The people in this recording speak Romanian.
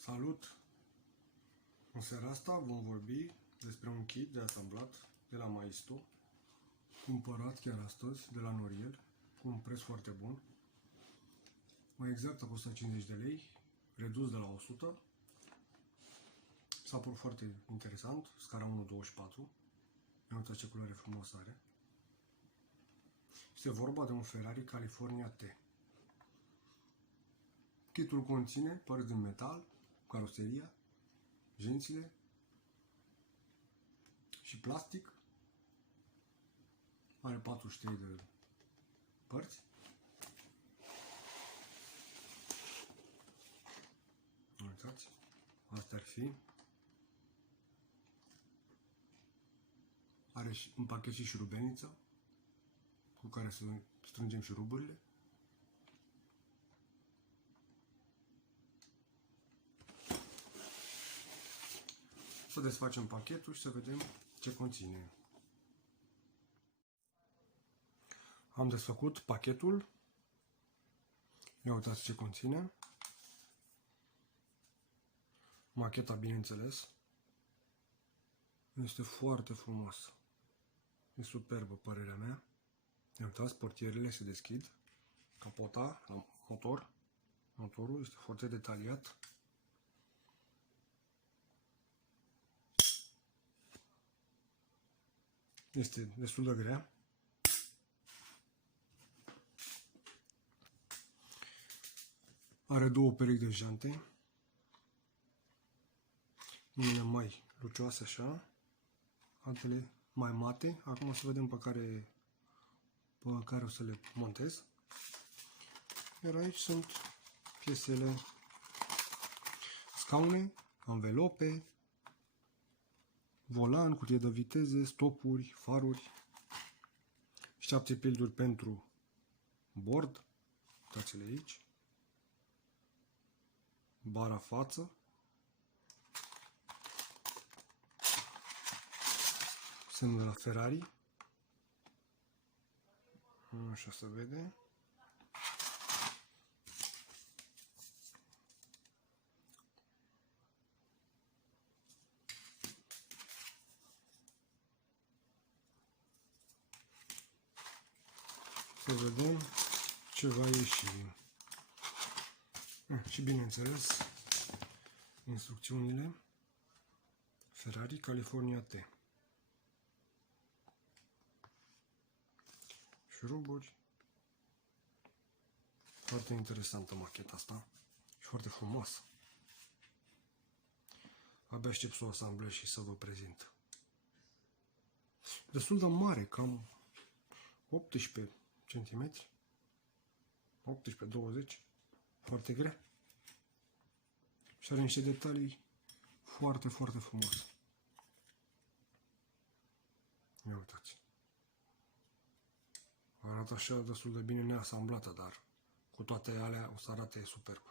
Salut! În seara asta vom vorbi despre un kit de asamblat de la Maisto, cumpărat chiar astăzi de la Noriel, cu un preț foarte bun. Mai exact a fost 150 de lei, redus de la 100. S-a părut foarte interesant, scara 1.24. Ia uitați ce culoare frumoasă are. Este vorba de un Ferrari California T. Kitul conține părți din metal, caroseria, jențile și plastic. Are 43 de părți. Uitați, astea ar fi. Are în pachet și șurubelnița cu care să strângem șuruburile. Să desfacem pachetul și să vedem ce conține. Am desfăcut pachetul. Ia uitați ce conține. Macheta, bineînțeles. Este foarte frumoasă. E superbă, părerea mea. Ia uitați, portierele se deschid. Capota la motor. Motorul este foarte detaliat. Este destul de grea. Are două perechi de jante. Unele mai lucioase așa, altele mai mate. Acum o să vedem pe care o să le montez. Iar aici sunt piesele: scaune, anvelope, volan, cutie de viteze, stopuri, faruri, 7 pilduri pentru bord, uitați-le aici, bara față, semnul de la Ferrari, așa se vede. Să vedem ce va ieși. Și bineînțeles, instrucțiunile Ferrari California T. Șuruburi. Foarte interesantă macheta asta și foarte frumoasă. Abia aștept să o asamblez și să vă prezint. Destul de mare, cam 18 cm, 18-20, foarte grea. Și are niște detalii foarte, foarte frumoase. Ia uitați. Arată așa destul de bine neasamblată, dar cu toate alea o să arate superb.